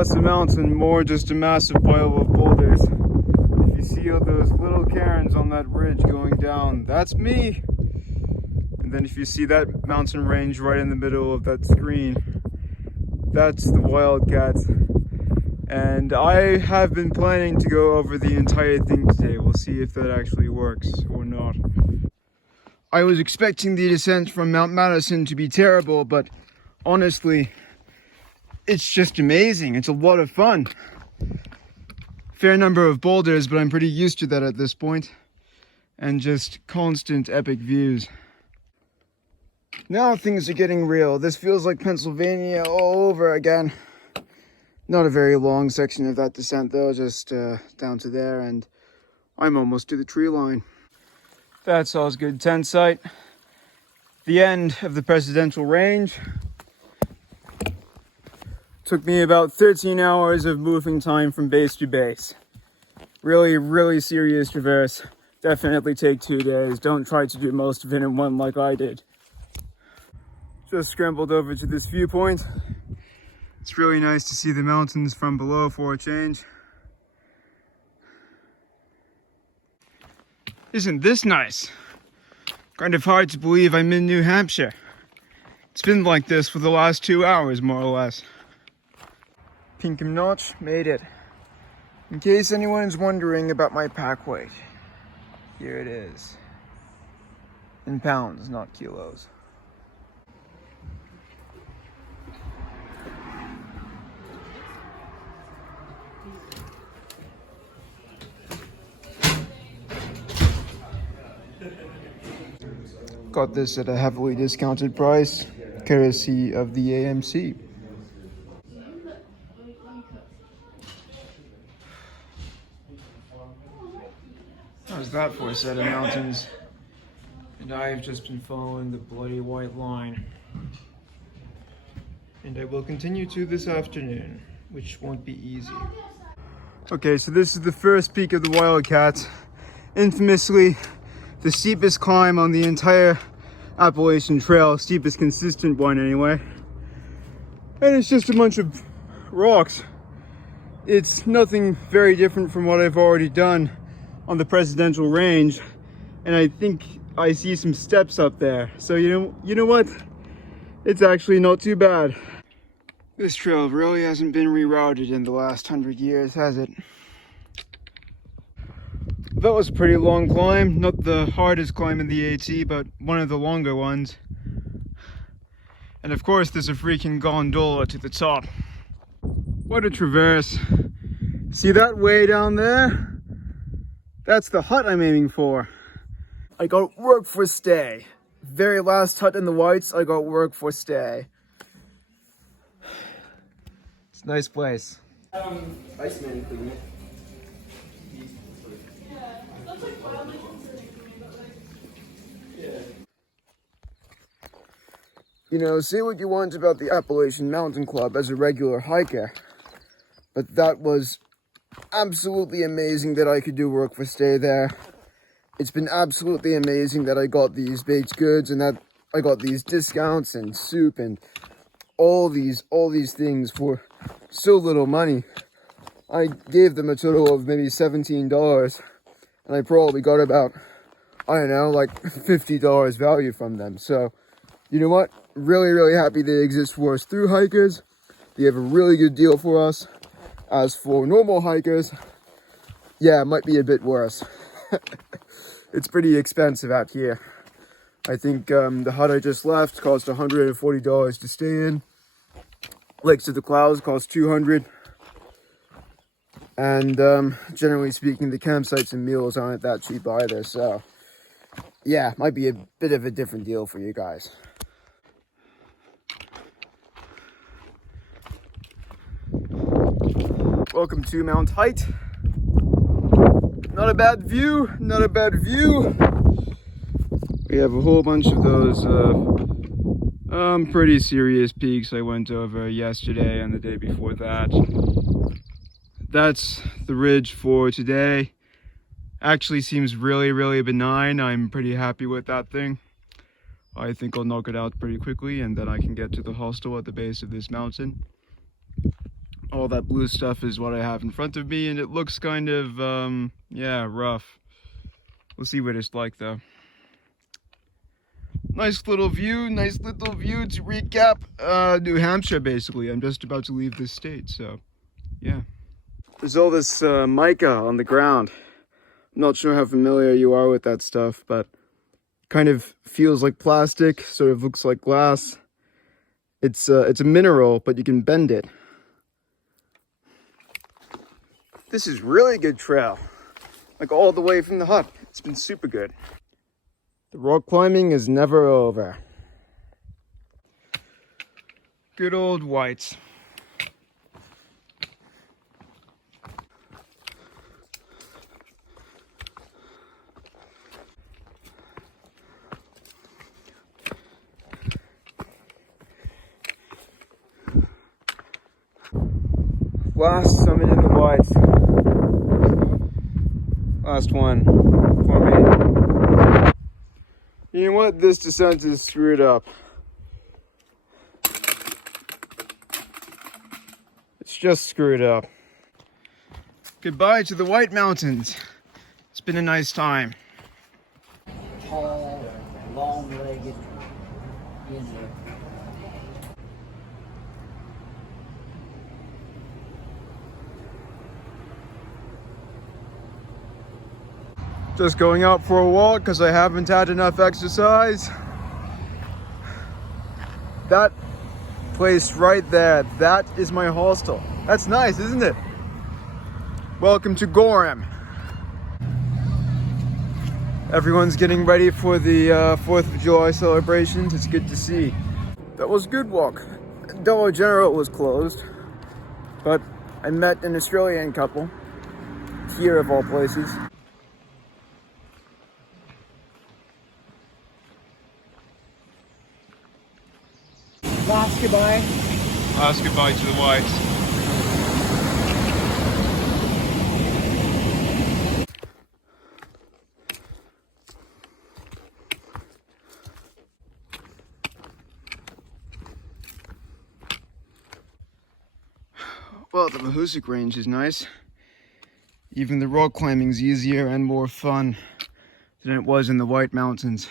less a mountain, more just a massive pile of boulders. If you see all those little cairns on that ridge going down, that's me. And then if you see that mountain range right in the middle of that screen, that's the Wildcat. And I have been planning to go over the entire thing today. We'll see if that actually works or not. I was expecting the descent from Mount Madison to be terrible, but honestly, it's just amazing. It's a lot of fun. Fair number of boulders, but I'm pretty used to that at this point. And just constant epic views. Now things are getting real. This feels like Pennsylvania all over again. Not a very long section of that descent though, just down to there, and I'm almost to the tree line. That's all's good tent site. The end of the presidential range. Took me about 13 hours of moving time from base to base. Really, really serious traverse. Definitely take 2 days. Don't try to do most of it in one like I did. Just scrambled over to this viewpoint. It's really nice to see the mountains from below for a change. Isn't this nice? Kind of hard to believe I'm in New Hampshire. It's been like this for the last 2 hours, more or less. Pinkham Notch made it. In case anyone's wondering about my pack weight, here it is. In pounds, not kilos. Got this at a heavily discounted price, courtesy of the AMC. How's that for a set of mountains? And I've just been following the bloody white line. And I will continue to this afternoon, which won't be easy. Okay, so this is the first peak of the Wildcat. Infamously, the steepest climb on the entire Appalachian Trail, steepest consistent one anyway. And it's just a bunch of rocks. It's nothing very different from what I've already done on the presidential range. And I think I see some steps up there. So you know what? It's actually not too bad. This trail really hasn't been rerouted in the last 100 years, has it? That was a pretty long climb, not the hardest climb in the AT, but one of the longer ones. And of course there's a freaking gondola to the top. What a traverse. See that way down there? That's the hut I'm aiming for. I got work for stay. Very last hut in the whites, I got work for stay. It's a nice place. Iceman clean it. You know, say what you want about the Appalachian Mountain Club as a regular hiker, but that was absolutely amazing that I could do work for stay there. It's been absolutely amazing that I got these baked goods and that I got these discounts and soup and all these things for so little money. I gave them a total of maybe $17 and I probably got about, I don't know, like $50 value from them. So, you know what? Really, really happy they exist for us through hikers. They have a really good deal for us. As for normal hikers, yeah, it might be a bit worse. It's pretty expensive out here. I think the hut I just left cost $140 to stay in. Lakes of the Clouds cost $200. And generally speaking, the campsites and meals aren't that cheap either. So yeah, might be a bit of a different deal for you guys. Welcome to Mount Height. Not a bad view, not a bad view. We have a whole bunch of those pretty serious peaks I went over yesterday and the day before that. That's the ridge for today. Actually seems really, really benign. I'm pretty happy with that thing. I think I'll knock it out pretty quickly and then I can get to the hostel at the base of this mountain. all that blue stuff is what I have in front of me, and it looks kind of, yeah, rough. We'll see what it's like though. Nice little view to recap. New Hampshire, basically. I'm just about to leave this state, so yeah. There's all this mica on the ground. I'm not sure how familiar you are with that stuff, but kind of feels like plastic, sort of looks like glass. It's a mineral, but you can bend it. This is really good trail, like all the way from the hut. It's been super good. The rock climbing is never over. Good old whites. Last summit in the whites. Last one for me. You know what? This descent is screwed up. It's just screwed up. Goodbye to the White Mountains. It's been a nice time. Tall, long-legged Indian. Just going out for a walk because I haven't had enough exercise. That place right there, that is my hostel. That's nice, isn't it? Welcome to Gorham. Everyone's getting ready for the 4th of July celebrations. It's good to see. That was a good walk. Dollar General was closed, but I met an Australian couple here of all places. Last goodbye. Last goodbye to the whites. Well, the Mahoosuc range is nice. Even the rock climbing's easier and more fun than it was in the White Mountains.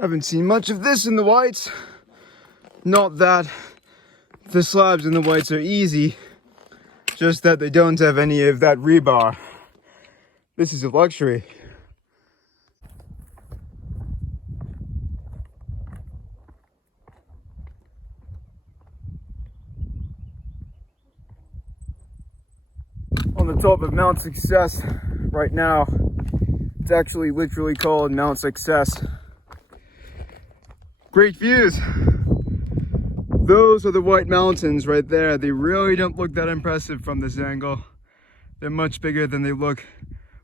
Haven't seen much of this in the whites. Not that the slabs in the whites are easy, just that they don't have any of that rebar. This is a luxury. On the top of Mount Success right now. It's actually literally called Mount Success. Great views. Those are the White Mountains right there. They really don't look that impressive from this angle. They're much bigger than they look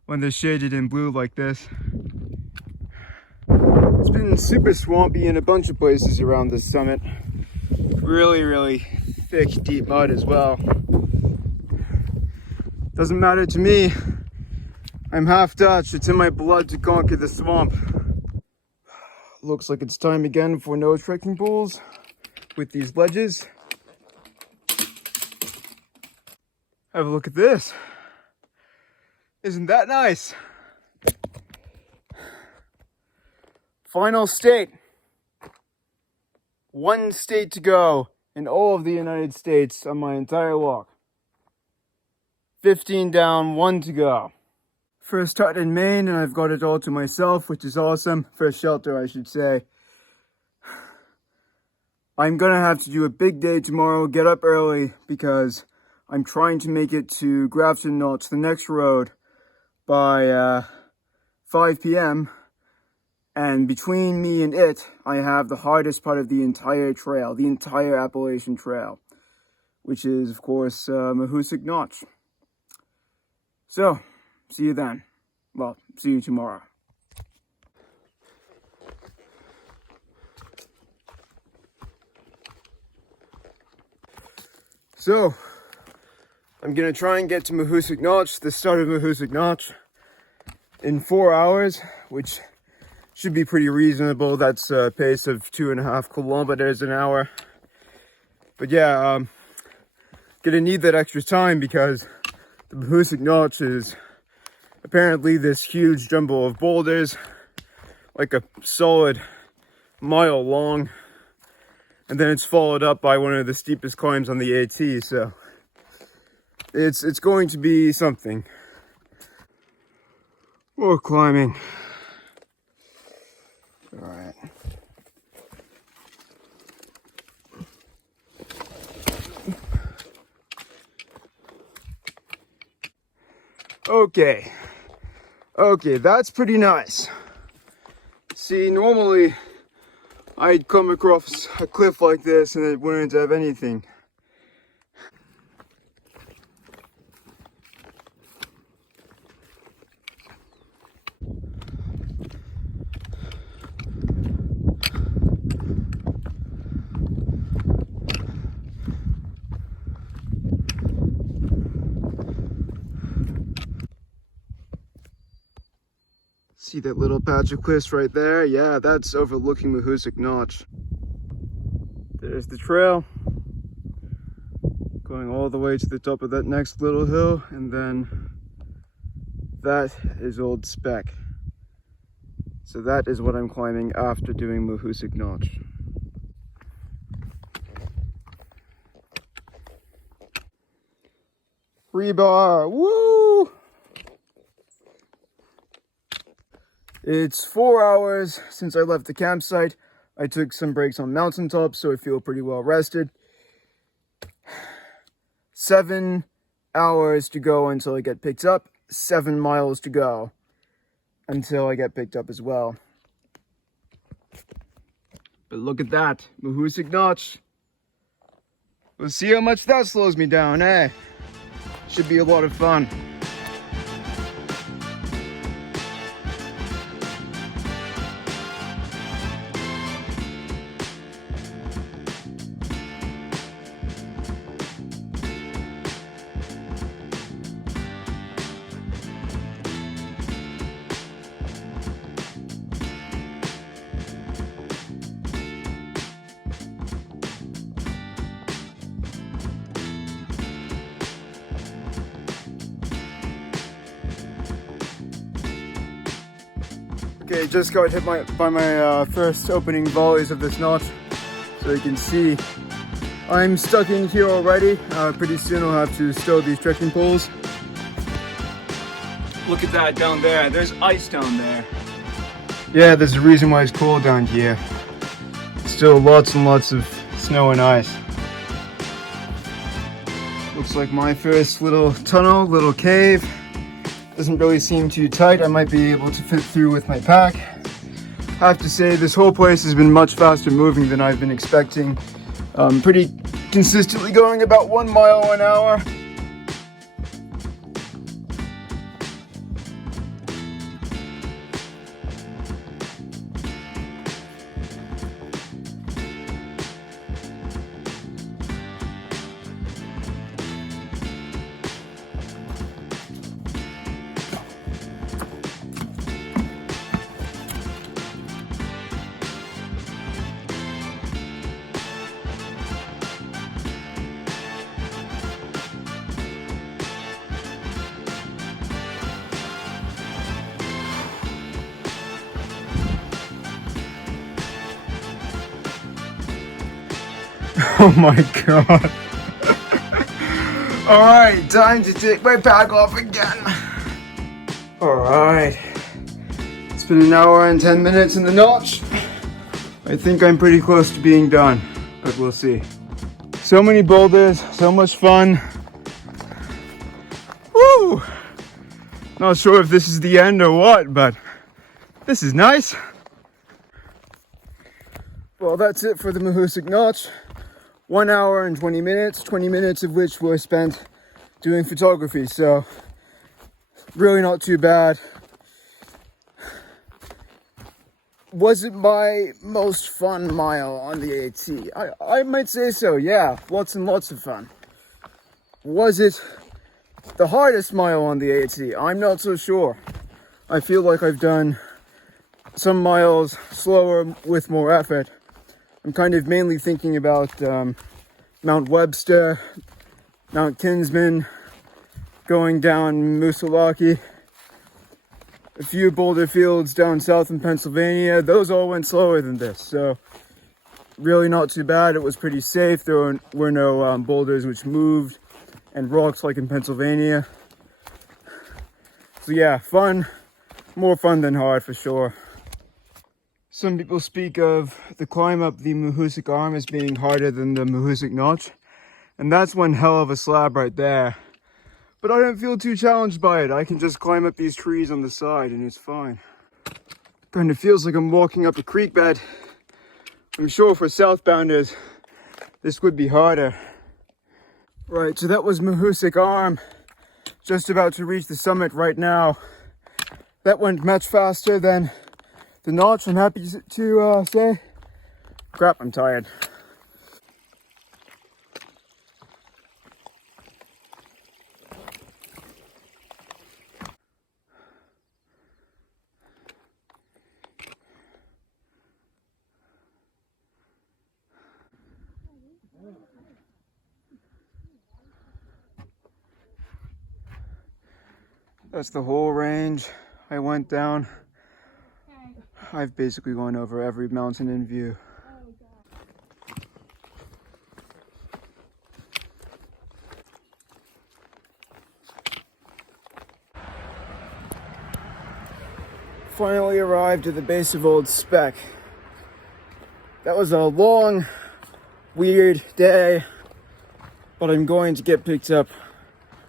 when they're shaded in blue like this. It's been super swampy in a bunch of places around this summit. Really thick, deep mud as well. Doesn't matter to me. I'm half Dutch. It's in my blood to conquer the swamp. Looks like it's time again for no trekking poles with these ledges. Have a look at this. Isn't that nice? Final state. One state to go in all of the United States on my entire walk. 15 down, 1 to go. First hut in Maine, and I've got it all to myself, which is awesome. First shelter, I should say. I'm gonna have to do a big day tomorrow, get up early, because I'm trying to make it to Grafton Notch, the next road, by 5 p.m. And between me and it, I have the hardest part of the entire trail, the entire Appalachian Trail, which is, of course, Mahoosuc Notch. So, see you then. Well, see you tomorrow. So, I'm gonna try and get to Mahoosuc Notch, the start of Mahoosuc Notch, in 4 hours, which should be pretty reasonable. That's a pace of 2.5 kilometers an hour. But yeah, gonna need that extra time because the Mahoosuc Notch is apparently this huge jumble of boulders, like a solid mile long, and then it's followed up by one of the steepest climbs on the AT, so it's going to be something. More climbing. All right. Okay, that's pretty nice. See, normally I'd come across a cliff like this and it wouldn't have anything. See that little patch of cliffs right there? Yeah, that's overlooking Mahoosuc Notch. There's the trail, going all the way to the top of that next little hill, and then that is Old Speck. So that is what I'm climbing after doing Mahoosuc Notch. Rebar, woo! It's 4 hours since I left the campsite. I took some breaks on mountaintops, so I feel pretty well rested. 7 hours to go until I get picked up. 7 miles to go until I get picked up as well. But look at that, Mahoosuc Notch. We'll see how much that slows me down, eh? Should be a lot of fun. Okay, just got hit by my first opening volleys of this notch, so you can see I'm stuck in here already. Pretty soon I'll have to stow these trekking poles. Look at that down there, there's ice down there. Yeah, there's a reason why it's cold down here. Still lots and lots of snow and ice. Looks like my first little tunnel, little cave. Doesn't really seem too tight. I might be able to fit through with my pack. I have to say this whole place has been much faster moving than I've been expecting. Pretty consistently going about 1 mile an hour. Oh my god. Alright, time to take my pack off again. Alright. It's been 1 hour and 10 minutes in the notch. I think I'm pretty close to being done, but we'll see. So many boulders, so much fun. Woo! Not sure if this is the end or what, but this is nice. Well, that's it for the Mahoosuc Notch. 1 hour and 20 minutes, 20 minutes of which were spent doing photography, so really not too bad. Was it my most fun mile on the AT? I might say so, yeah, lots and lots of fun. Was it the hardest mile on the AT. I'm not so sure. I feel like I've done some miles slower with more effort. I'm kind of mainly thinking about Mount Webster, Mount Kinsman, going down Moosalaki, a few boulder fields down south in Pennsylvania. Those all went slower than this, so really not too bad. It was pretty safe. There were no boulders which moved and rocks like in Pennsylvania. So yeah, fun, more fun than hard for sure. Some people speak of the climb up the Mahoosuc Arm as being harder than the Mahoosuc Notch, and that's one hell of a slab right there. But I don't feel too challenged by it. I can just climb up these trees on the side and it's fine. Kind of feels like I'm walking up a creek bed. I'm sure for southbounders, this would be harder. Right, so that was Mahoosuc Arm. Just about to reach the summit right now. That went much faster than the Notch, I'm happy to say. Crap, I'm tired. That's the whole range I went down. I've basically gone over every mountain in view. Finally arrived at the base of Old Speck. That was a long, weird day, but I'm going to get picked up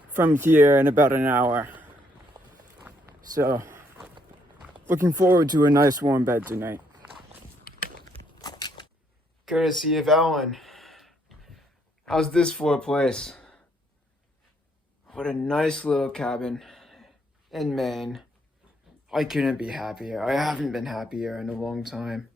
from here in about an hour. So, looking forward to a nice warm bed tonight. Courtesy of Alan. How's this for a place? What a nice little cabin in Maine. I couldn't be happier. I haven't been happier in a long time.